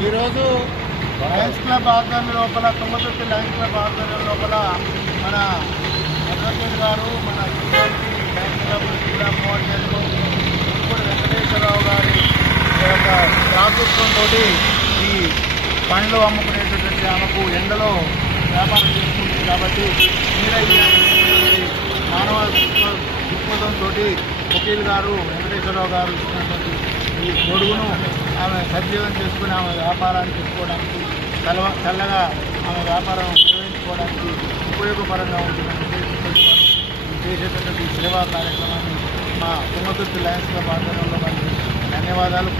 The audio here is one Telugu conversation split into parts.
ఈరోజు లయన్స్ క్లబ్ ఆధ్వర్యం లోపల తుంగతుర్తి లయన్స్ క్లబ్ ఆధ్వర్యం లోపల మన అడ్వకేట్ గారు మన లయన్స్ క్లబ్ జిల్లా కోఆర్డినేటర్ ఇప్పుడు వెంకటేశ్వరరావు గారి యొక్క ప్రాతిత్వంతో ఈ పండ్లు అమ్ముకునేటటువంటి ఆమెకు ఎండలో వ్యాపారం చేస్తుంది కాబట్టి మానవ దృక్పథంతో వకీల్ గారు వెంకటేశ్వరరావు గారు ఇచ్చినటువంటి ఈ గొడుగును ఆమె సజీవం చేసుకుని ఆమె వ్యాపారాన్ని చేసుకోవడానికి చల్లగా ఆమె వ్యాపారం నిర్వహించుకోవడానికి ఉపయోగపరంగా ఉంటుందని చేసేటటువంటి సేవా కార్యక్రమాన్ని మా తుంగతుర్తి లయన్స్ క్లబ్ ఆధ్వర్యంలో వారికి ధన్యవాదాలు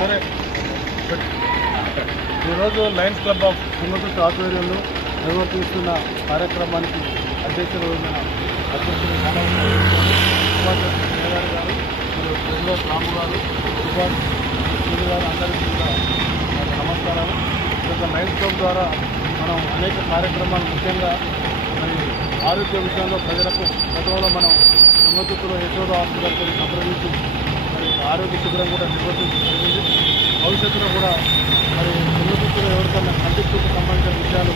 సరే. ఈరోజు లయన్స్ క్లబ్ ఆఫ్ తుంగతుర్తి ఆధ్వర్యంలో నిర్వర్తిస్తున్న కార్యక్రమానికి అధ్యక్షులు అధ్యక్షులు సుభాష్ గారు మరియు రాము గారు సుభాష్ గారు అందరికీ కూడా నమస్కారాలు. ఈ యొక్క లయన్స్ క్లబ్ ద్వారా మనం అనేక కార్యక్రమాలు ముఖ్యంగా మరి ఆరోగ్య విషయంలో ప్రజలకు గతంలో మనం తుంగతుర్తిలో యశోద హాస్పిటల్తో సంప్రదించి మరి ఆరోగ్య శిబిరం కూడా నిర్వర్తించడం జరిగింది. భవిష్యత్తులో కూడా మరి తుంగతుర్తిలో ఎవరికైనా కంటికి సంబంధించిన విషయాలు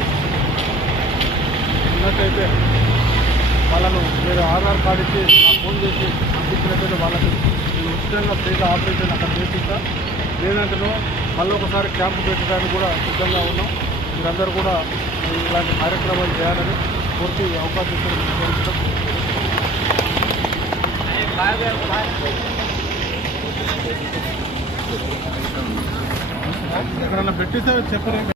ఉన్నట్టయితే వాళ్ళను మీరు ఆధార్ కార్డు ఇచ్చి ఫోన్ చేసి పంపించినట్టయితే వాళ్ళకి నేను ఉచితంగా ఫ్రీగా ఆపరేషన్ అక్కడ చేపిస్తా. లేదంటే మళ్ళీ ఒకసారి క్యాంపు పెట్టడానికి కూడా సిద్ధంగా ఉన్నాం. మీరందరూ కూడా ఇలాంటి కార్యక్రమాలు చేయాలని పూర్తి అవకాశం ఎక్కడన్నా పెట్టిస్తే చెప్పరే.